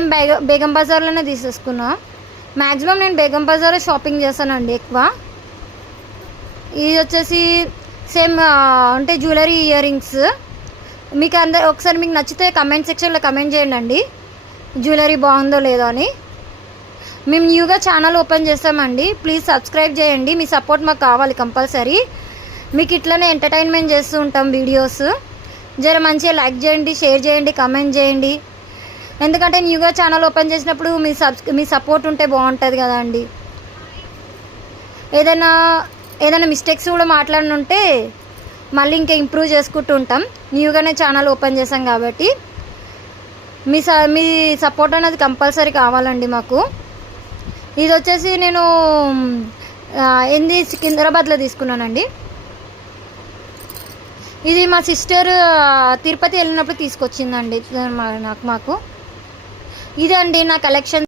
Same Begum బజార్లోనే తీసేసుకున్నా. Maximum నేను బేగం బజార్లో shopping చేస్తానండి ఎక్కువ. ఇది వచ్చేసి సేమ్ అంటే జ్యువెలరీ ఇయర్ రింగ్స్. మీకు ఒకసారి మీకు నచ్చితే కమెంట్ సెక్షన్లో కమెంట్ చేయండి జ్యువెలరీ బాగుందో లేదో అని. మేము న్యూగా ఛానల్ ఓపెన్ చేస్తామండి, ప్లీజ్ సబ్స్క్రైబ్ చేయండి. మీ సపోర్ట్ మాకు కావాలి కంపల్సరీ. మీకు ఇట్లనే ఎంటర్టైన్మెంట్ చేస్తూ ఉంటాం వీడియోస్. జర మంచిగా లైక్ చేయండి, షేర్ చేయండి, కమెంట్ చేయండి. ఎందుకంటే న్యూగా ఛానల్ ఓపెన్ చేసినప్పుడు మీ సపోర్ట్ ఉంటే బాగుంటుంది కదా అండి. ఏదైనా మిస్టేక్స్ కూడా మాట్లాడనుంటే మళ్ళీ ఇంకా ఇంప్రూవ్ చేసుకుంటూ ఉంటాం. న్యూగానే ఛానల్ ఓపెన్ చేసాం కాబట్టి మీ సపోర్ట్ అనేది కంపల్సరీ కావాలండి మాకు. ఇది వచ్చేసి నేను సికింద్రాబాద్లో తీసుకున్నానండి. ఇది మా సిస్టర్ తిరుపతి వెళ్ళినప్పుడు తీసుకొచ్చిందండి మాకు. ఇదండి నా కలెక్షన్.